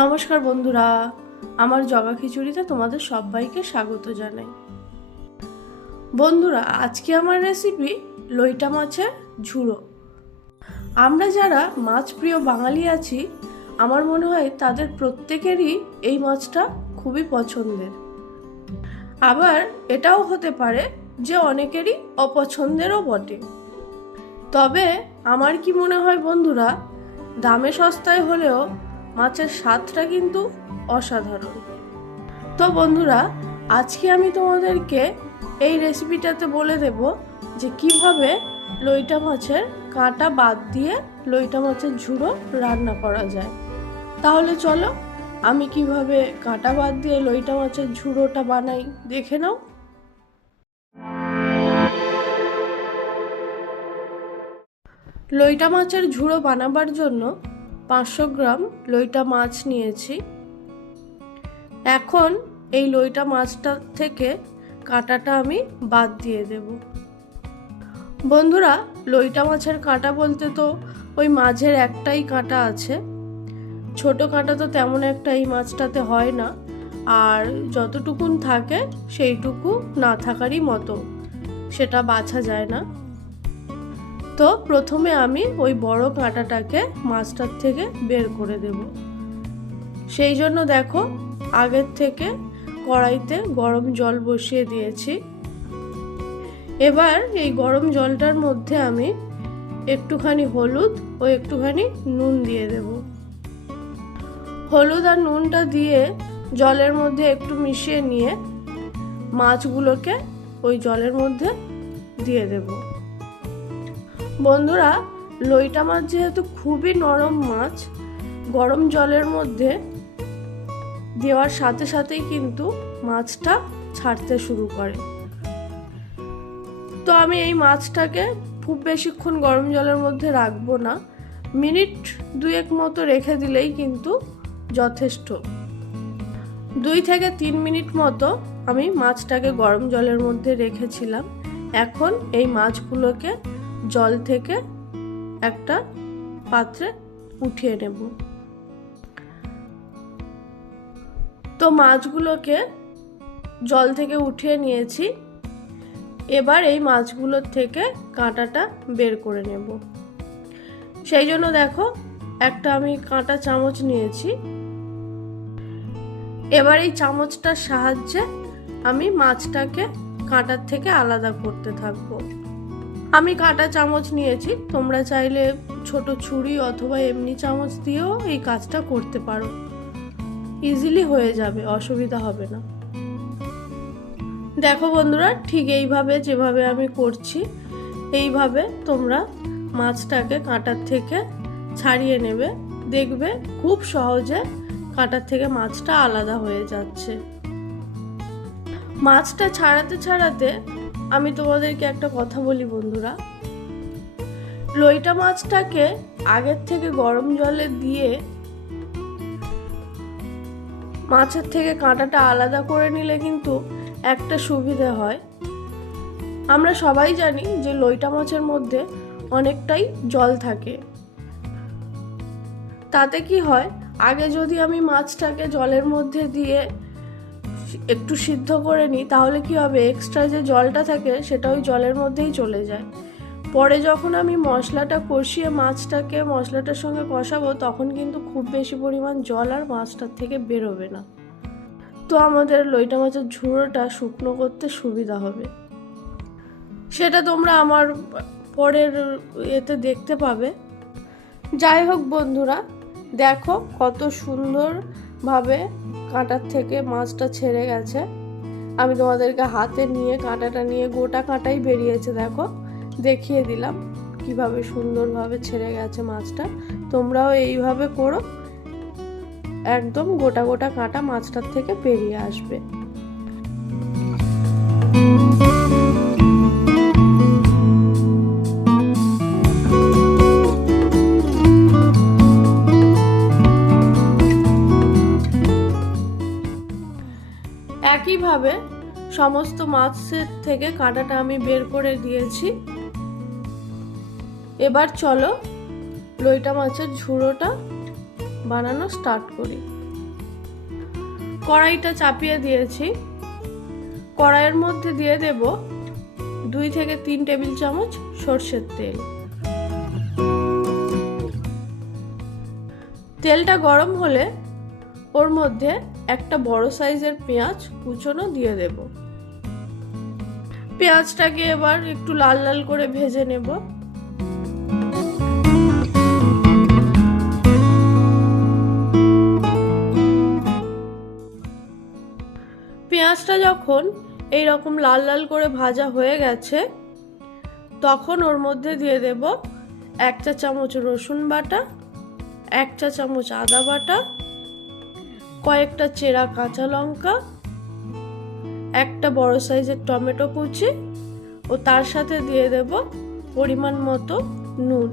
নমস্কার বন্ধুরা, আমার জগা খিচুড়িতে তোমাদের সবাইকে স্বাগত জানাই। বন্ধুরা, আজকে আমার রেসিপি লইটা মাছের ঝুড়ো। আমরা যারা মাছ প্রিয় বাঙালি আছি, আমার মনে হয় তাদের প্রত্যেকেরই এই মাছটা খুবই পছন্দের। আবার এটাও হতে পারে যে অনেকেরই অপছন্দেরও বটে। তবে আমার কি মনে হয় বন্ধুরা, দামে সস্তায় হলেও মাছের স্বাদটা কিন্তু অসাধারণ। তো বন্ধুরা, আজকে আমি তোমাদেরকে এই রেসিপিটাতে বলে দেব যে কিভাবে লইটা মাছের কাঁটা বাদ দিয়ে লইটা মাছের ঝুড়ো রান্না করা যায়। তাহলে চলো আমি কিভাবে কাঁটা বাদ দিয়ে লইটা মাছের ঝুড়োটা বানাই দেখে নাও। লইটা মাছের ঝুড়ো বানাবার জন্য 500 গ্রাম লইটা মাছ নিয়েছি। এখন এই লইটা মাছটা থেকে কাঁটাটা আমি বাদ দিয়ে দেব। বন্ধুরা, লইটা মাছের কাঁটা বলতে তো ওই মাঝের একটাই কাঁটা আছে, ছোট কাঁটা তো তেমন একটা এই মাছটাতে হয় না, আর যতটুকুন থাকে সেইটুকু না থাকারই মতো, সেটা বাছা যায় না। তো প্রথমে আমি ওই বড় কাঁটাটাকে মাছটার থেকে বের করে দেব। সেই জন্য দেখো, আগের থেকে কড়াইতে গরম জল বসিয়ে দিয়েছি। এবার এই গরম জলটার মধ্যে আমি একটুখানি হলুদ ও একটুখানি নুন দিয়ে দেব। হলুদ আর নুনটা দিয়ে জলের মধ্যে একটু মিশিয়ে নিয়ে মাছগুলোকে ওই জলের মধ্যে দিয়ে দেব। বন্ধুরা, লইটা মাছ যেহেতু খুবই নরম মাছ, গরম জলের মধ্যে দেওয়ার সাথে সাথেই কিন্তু মাছটা ছাড়তে শুরু করে। তো আমি এই মাছটাকে খুব বেশিক্ষণ গরম জলের মধ্যে রাখবো না, মিনিট 2 মতো রেখে দিলেই কিন্তু যথেষ্ট। 2 থেকে 3 মিনিট মতো আমি মাছটাকে গরম জলের মধ্যে রেখেছিলাম। এখন এই মাছগুলোকে জল থেকে একটা পাত্রে উঠিয়ে নেব। তো মাছগুলোকে জল থেকে উঠিয়ে নিয়েছি। এবার এই মাছগুলোর থেকে কাঁটাটা বের করে নেব। সেই জন্য দেখো, একটা আমি কাঁটা চামচ নিয়েছি। এবার এই চামচটার সাহায্যে আমি মাছটাকে কাঁটার থেকে আলাদা করতে থাকবো। আমি কাঁটা চামচ নিয়েছি, তোমরা চাইলে ছোট ছুরি অথবা এমনি চামচ দিয়েও এই কাজটা করতে পারো, ইজিলি হয়ে যাবে, অসুবিধা হবে না। দেখো বন্ধুরা, ঠিক এইভাবে যেভাবে আমি করছি এইভাবে তোমরা মাছটাকে কাঁটার থেকে ছাড়িয়ে নেবে। দেখবে খুব সহজে কাঁটার থেকে মাছটা আলাদা হয়ে যাচ্ছে। মাছটা ছাড়াতে ছাড়াতে আমি তোমাদেরকে একটা কথা বলি বন্ধুরা, লইটা মাছটাকে আগের থেকে গরম জলে দিয়ে মাছের থেকে কাঁটাটা আলাদা করে নিলে কিন্তু একটা সুবিধা হয়। আমরা সবাই জানি যে লইটা মাছের মধ্যে অনেকটাই জল থাকে। তাতে কি হয়, আগে যদি আমি মাছটাকে জলের মধ্যে দিয়ে একটু সিদ্ধ করে নিই, তাহলে কি হবে, এক্সট্রা যে জলটা থাকে সেটা ওই জলের মধ্যেই চলে যায়। পরে যখন আমি মশলাটা কষিয়ে মাছটাকে মশলাটার সঙ্গে কষাবো, তখন কিন্তু খুব বেশি পরিমাণ জল আর মাছটার থেকে বেরোবে না। তো আমাদের লইটা মাছের ঝুড়োটা শুকনো করতে সুবিধা হবে। সেটা তোমরা আমার পরের এতে দেখতে পাবে। যাই হোক বন্ধুরা, দেখো কত সুন্দরভাবে কাঁটার থেকে মাছটা ছেড়ে গেছে। আমি তোমাদেরকে হাতে নিয়ে কাঁটাটা নিয়ে, গোটা কাঁটাই বেরিয়েছে, দেখো দেখিয়ে দিলাম কিভাবে সুন্দরভাবে ছেড়ে গেছে মাছটা। তোমরাও এইভাবে করো, একদম গোটা গোটা কাঁটা মাছটার থেকে বেরিয়ে আসবে। একইভাবে সমস্ত মাছের থেকে কাঁটাটা আমি বের করে দিয়েছি। এবার চলো লইটা মাছের ঝুড়োটা বানানো স্টার্ট করি। কড়াইটা চাপিয়ে দিয়েছি। কড়াইয়ের মধ্যে দিয়ে দেব 2 থেকে 3 টেবিল চামচ সরষের তেল। তেলটা গরম হলে ওর মধ্যে একটা বড় সাইজের পেঁয়াজ কুচনো দিয়ে দেব। পেঁয়াজটাকে এবার একটু লাল লাল করে ভেজে নেব। পেঁয়াজটা যখন এই রকম লাল লাল করে ভাজা হয়ে গেছে, তখন ওর মধ্যে দিয়ে দেব 1 চা চামচ রসুন বাটা, 1 চা চামচ আদা বাটা, কয়েকটা চেরা কাঁচা লঙ্কা, একটা বড় সাইজের টমেটো কুচি ও তার সাথে দিয়ে দেব পরিমাণ মতো নুন।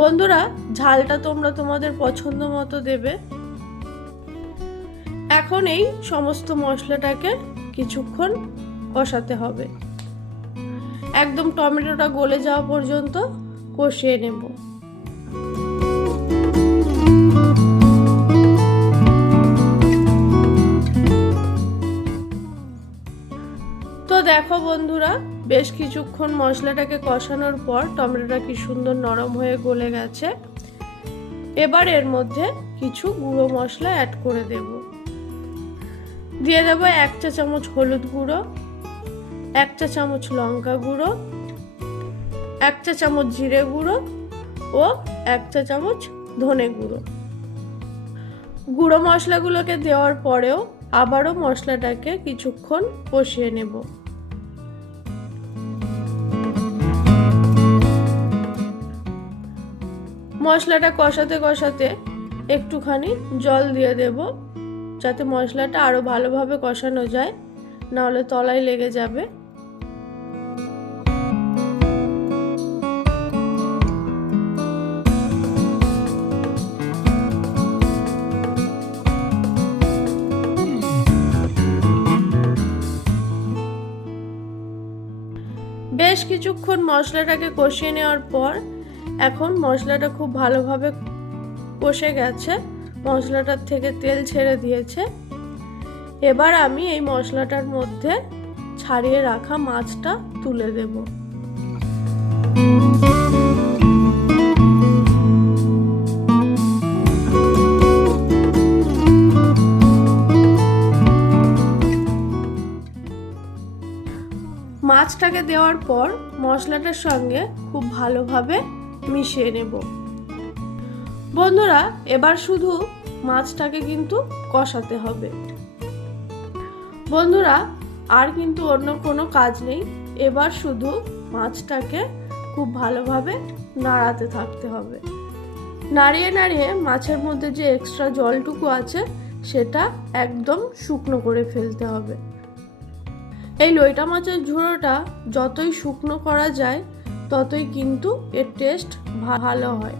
বন্ধুরা, ঝালটা তোমরা তোমাদের পছন্দ মতো দেবে। এখন এই সমস্ত মশলাটাকে কিছুক্ষণ কষাতে হবে, একদম টমেটোটা গলে যাওয়া পর্যন্ত কষিয়ে নেব। তো দেখো বন্ধুরা, বেশ কিছুক্ষণ মশলাটাকে কষানোর পর টমেটোটা কি সুন্দর নরম হয়ে গলে গেছে। এবার এর মধ্যে কিছু গুঁড়ো মশলা অ্যাড করে দেব। দিয়ে দেব 1 চা চামচ হলুদ গুঁড়ো, 1 চা চামচ লঙ্কা গুঁড়ো, 1 চা চামচ জিরে গুঁড়ো ও 1 চা চামচ ধনে গুঁড়ো। গুঁড়ো মশলাগুলোকে দেওয়ার পরেও আবারও মশলাটাকে কিছুক্ষণ কষিয়ে নেব। মশলাটা কষাতে কষাতে একটুখানি জল দিয়ে দেব, যাতে মশলাটা আরো ভালোভাবে কষানো যায়, না হলে তলায় লেগে যাবে। বেশ কিছুক্ষণ মশলাটাকে কষিয়ে নেওয়ার পর এখন মশলাটা খুব ভালোভাবে কষে গেছে, মশলাটার থেকে তেল ছেড়ে দিয়েছে। এবার আমি এই মশলাটার মধ্যে ছাড়িয়ে রাখা মাছটা তুলে দেব। মাছটাকে দেওয়ার পর মশলাটার সঙ্গে খুব ভালোভাবে মিশিয়ে নেব। বন্ধুরা, এবার শুধু মাছটাকে কিন্তু কষাতে হবে। বন্ধুরা, আর কিন্তু অন্য কোনো কাজ নেই, এবার শুধু মাছটাকে খুব ভালোভাবে নাড়াতে থাকতে হবে। নাড়িয়ে নাড়িয়ে মাছের মধ্যে যে এক্সট্রা জলটুকু আছে সেটা একদম শুকনো করে ফেলতে হবে। এই লইটা মাছের ঝোড়োটা যতই শুকনো করা যায় ততই কিন্তু এর টেস্ট ভালো হয়।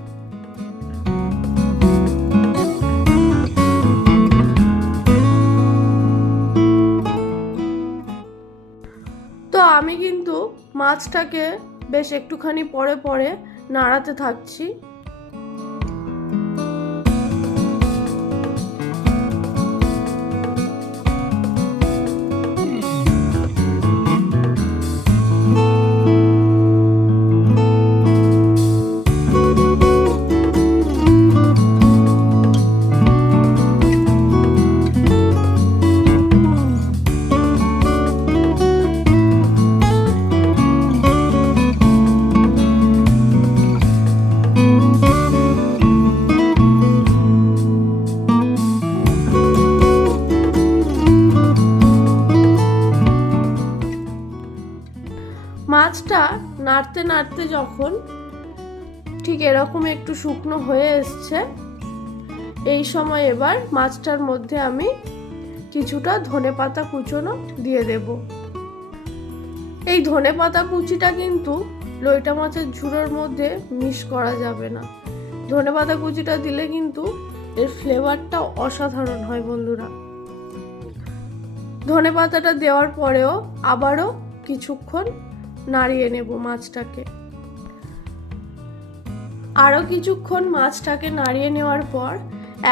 তো আমি কিন্তু মাছটাকে বেশ একটুখানি পরে পরে নাড়াতে থাকছি। মাছটা নাড়তে নাড়তে যখন ঠিক এরকম একটু শুকনো হয়ে এসছে, এই সময় এবার মাছটার মধ্যে আমি কিছুটা ধনেপাতা কুচনো দিয়ে দেব। এই ধনেপাতা কুচিটা কিন্তু লইটা মাছের ঝুড়োর মধ্যে মিক্স করা যাবে না। ধনেপাতা কুচিটা দিলে কিন্তু এর ফ্লেভারটা অসাধারণ হয় বন্ধুরা। ধনেপাতাটা দেওয়ার পরেও আবারও কিছুক্ষণ নাড়িয়ে নেব মাছটাকে। আরো কিছুক্ষণ মাছটাকে নাড়িয়ে নেওয়ার পর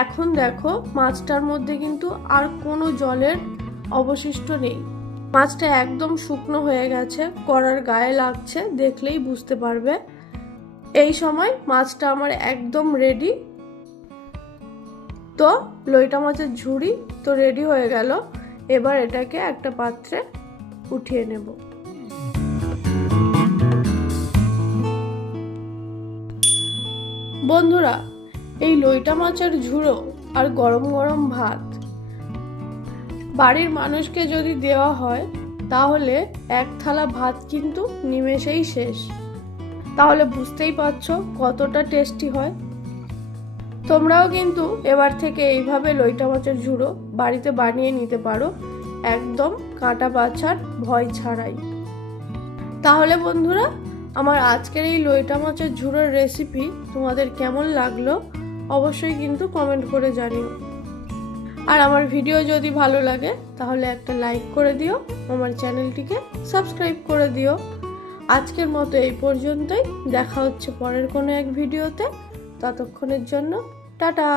এখন দেখো মাছটার মধ্যে কিন্তু আর কোনো জলের অবশিষ্ট নেই। মাছটা একদম শুকনো হয়ে গেছে, কড়ার গায়ে লাগছে, দেখলেই বুঝতে পারবে। এই সময় মাছটা আমার একদম রেডি। তো লইটা মাছের ঝুড়ি তো রেডি হয়ে গেল। এবার এটাকে একটা পাত্রে উঠিয়ে নেব। বন্ধুরা, এই লইটা মাছের ঝুড়ো আর গরম গরম ভাত বাড়ির মানুষকে যদি দেওয়া হয় তাহলে এক থালা ভাত কিন্তু নিমেষেই শেষ। তাহলে বুঝতেই পারছো কতটা টেস্টি হয়। তোমরাও কিন্তু এবার থেকে এইভাবে লইটা মাছের ঝুড়ো বাড়িতে বানিয়ে নিতে পারো, একদম কাঁটা বাছার ভয় ছাড়াই। তাহলে বন্ধুরা, আমার আজকের এই লইটা মাছের ঝুড়োর রেসিপি তোমাদের কেমন লাগলো অবশ্যই কিন্তু কমেন্ট করে জানিও। আর আমার ভিডিও যদি ভালো লাগে তাহলে একটা লাইক করে দিও, আমার চ্যানেলটিকে সাবস্ক্রাইব করে দিও। আজকের মতো এই পর্যন্তই, দেখা হচ্ছে পরের কোনো এক ভিডিওতে। ততক্ষণের জন্য টাটা।